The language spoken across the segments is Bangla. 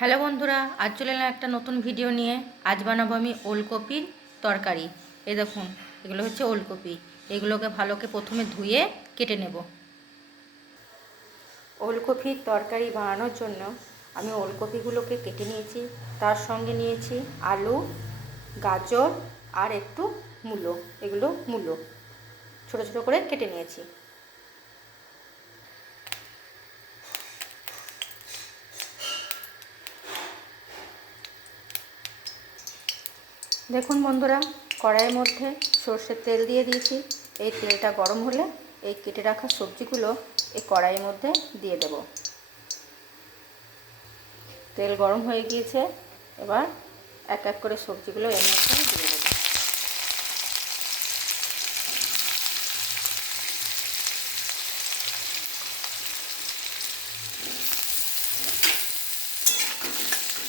হ্যালো বন্ধুরা, আজ চলে এলাম একটা নতুন ভিডিও নিয়ে। আজ বানাবো আমি ওলকপির তরকারি। এই দেখুন, এগুলো হচ্ছে ওলকপি। এগুলোকে ভালোকে প্রথমে ধুয়ে কেটে নেব। ওলকপির তরকারি বানানোর জন্য আমি ওলকপিগুলোকে কেটে নিয়েছি। তার সঙ্গে নিয়েছি আলু, গাজর আর একটু মূলো। এগুলো মূলো ছোটো ছোটো করে কেটে নিয়েছি। দেখুন বন্ধুরা, কড়াইয়ের মধ্যে সর্ষের তেল দিয়ে দিয়েছি। এই তেলটা গরম হলে এই কেটে রাখা সবজিগুলো এই কড়াইয়ের মধ্যে দিয়ে দেব। তেল গরম হয়ে গিয়েছে, এবার এক এক করে সবজিগুলো এর মধ্যে দিয়ে দেব।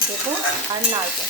দেবো আর নাড়বো।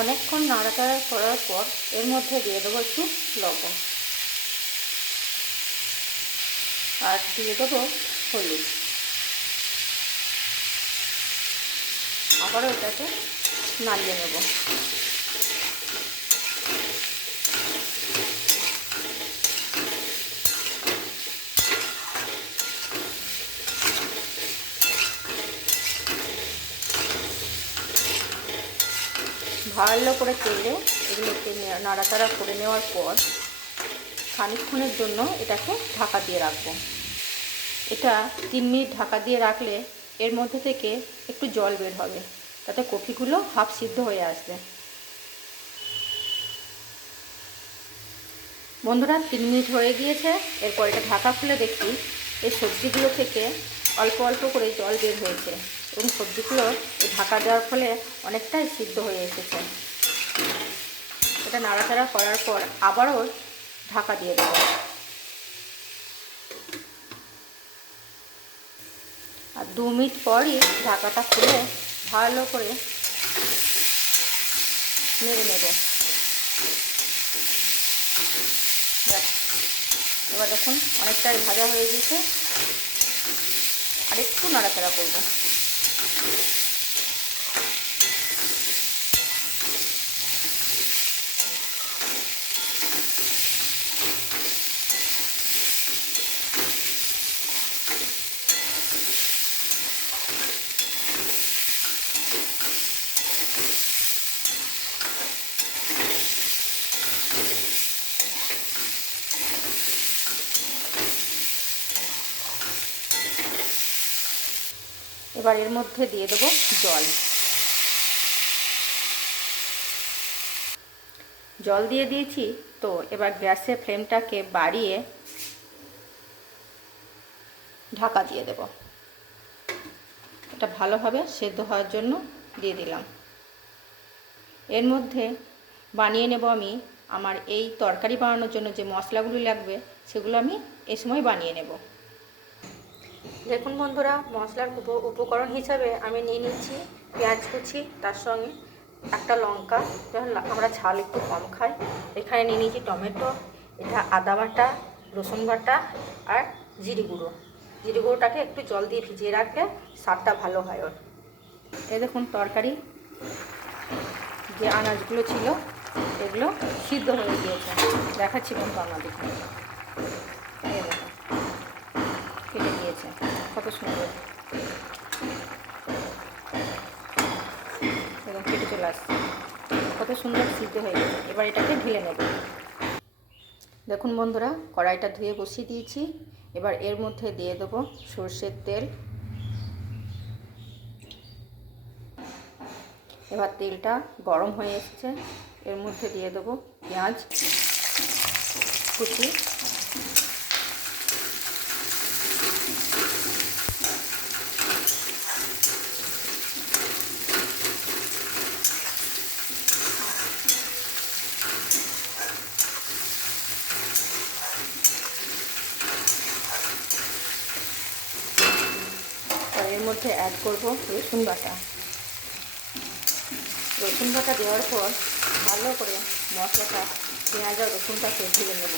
অনেকক্ষণ নাড়াচাড়া করার পর এর মধ্যে দিয়ে দেবো একটু লবণ আর দিয়ে দেবো হলুদ। আবারও এটাকে নাড়িয়ে নেব। ভালো করে তেলে এগুলোকে নাড়াচাড়া করে নেওয়ার পর খানিকক্ষণের জন্য এটাকে ঢাকা দিয়ে রাখবো। এটা 3 মিনিট ঢাকা দিয়ে রাখলে এর মধ্যে থেকে একটু জল বের হবে, তাতে কপিগুলো হাফ সিদ্ধ হয়ে আসবে। বন্ধুরা, 3 মিনিট হয়ে গিয়েছে। এরপর এটা ঢাকা খুলে দেখি এই সবজিগুলো থেকে অল্প অল্প করে জল বের হয়েছে এবং সবজিগুলো এই ঢাকা দেওয়ার ফলে অনেকটাই সিদ্ধ হয়ে এসেছে। এটা নাড়াচাড়া করার পর আবারও ঢাকা দিয়ে দেবো। আর 2 মিনিট পরই ঢাকাটা খুলে ভালো করে নেড়ে নেব। এবার দেখুন অনেকটাই ভাজা হয়ে গিয়েছে, আর একটু নাড়াচাড়া করব। এবার এর মধ্যে দিয়ে দেবো জল। জল দিয়ে দিয়েছি, তো এবার গ্যাসের ফ্লেমটাকে বাড়িয়ে ঢাকা দিয়ে দেব। এটা ভালোভাবে সেদ্ধ হওয়ার জন্য দিয়ে দিলাম। এর মধ্যে বানিয়ে নেব আমি আমার এই তরকারি বানানোর জন্য যে মশলাগুলি লাগবে সেগুলো আমি এই সময় বানিয়ে নেব। দেখুন বন্ধুরা, মশলার উপকরণ হিসাবে আমি নিয়ে নিচ্ছি পেঁয়াজ কুচি, তার সঙ্গে একটা লঙ্কা, আমরা ঝাল একটু কম খাই। এখানে নিয়ে নিয়েছি টমেটো, এটা আদা বাটা, রসুন বাটা আর জিরে গুঁড়ো। জিরে গুঁড়োটাকে একটু জল দিয়ে ভিজিয়ে রাখলে স্বাদটা ভালো হয় ওর। এই দেখুন তরকারি যে আনাজগুলো ছিল এগুলো সিদ্ধ হয়ে গিয়েছে। দেখাচ্ছি কিন্তু আপনাদেরকে। এই দেখুন কেটে দিয়েছে, কত সুন্দর এবং কেটে চলে আসছে, কত সুন্দর সিদ্ধ হয়ে গেছে। এবার এটাকে ঢেলে নেব। দেখুন বন্ধুরা, কড়াইটা ধুয়ে বসিয়ে দিয়েছি। এবার এর মধ্যে দিয়ে দেবো সর্ষের তেল। এবার তেলটা গরম হয়ে এসছে, এর মধ্যে দিয়ে দেবো পেঁয়াজ কুচি, আর এর মধ্যে অ্যাড করব রসুন বাটা। রসুন বাটা দেওয়ার পর ভালো করে মশলাটা পেঁয়াজ আর রসুনটাকে ভেজে নেব।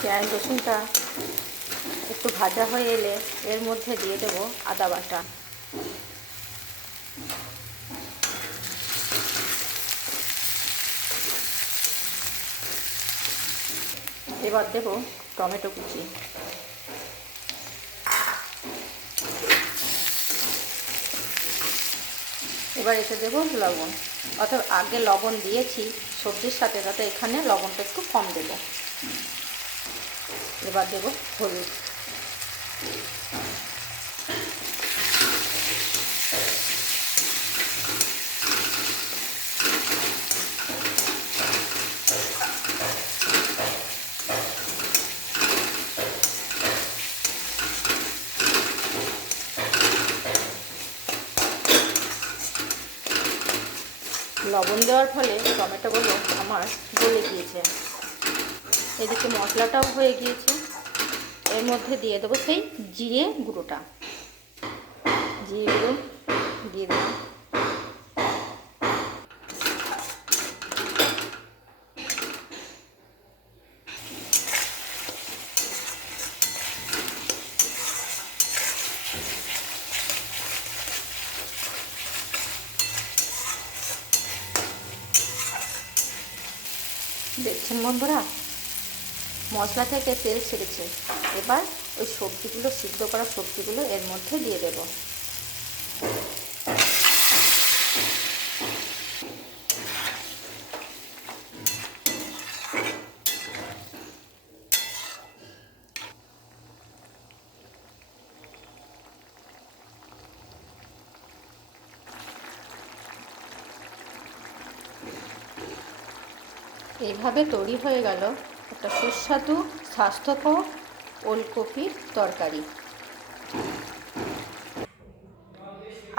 পেঁয়াজ রসুনটা একটু ভাজা হয়ে এলে এর মধ্যে দিয়ে দেব আদা বাটা। এবার দেব টমেটো কুচি। এবার এতে দেব লবণ, অর্থাৎ আগে লবণ দিয়েছি সবজির সাথে, তাতে এখানে লবণটা একটু কম দেব। এবার দেব হলুদ। লবণ দেওয়ার ফলে টমেটোগুলো আমার গলে গিয়েছে। এদিকে মশলাটাও হয়ে গিয়েছে, এর মধ্যে দিয়ে দেবো সেই জিরে গুঁড়োটা। জিরে গুঁড়ো দিয়ে দেবো। দেখছেন বন্ধুরা, মশলা থেকে তেল ছেড়েছে। এবার ওই সবজিগুলো, সিদ্ধ করা সবজিগুলো এর মধ্যে দিয়ে দেব। এইভাবে তৈরি হয়ে গেল একটা সুস্বাদু স্বাস্থ্যকর ওলকপির তরকারি।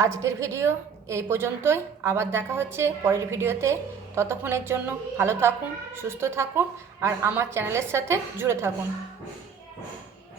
আজকের ভিডিও এই পর্যন্তই। আবার দেখা হচ্ছে পরের ভিডিওতে। ততক্ষণের জন্য ভালো থাকুন, সুস্থ থাকুন আর আমার চ্যানেলের সাথে জুড়ে থাকুন।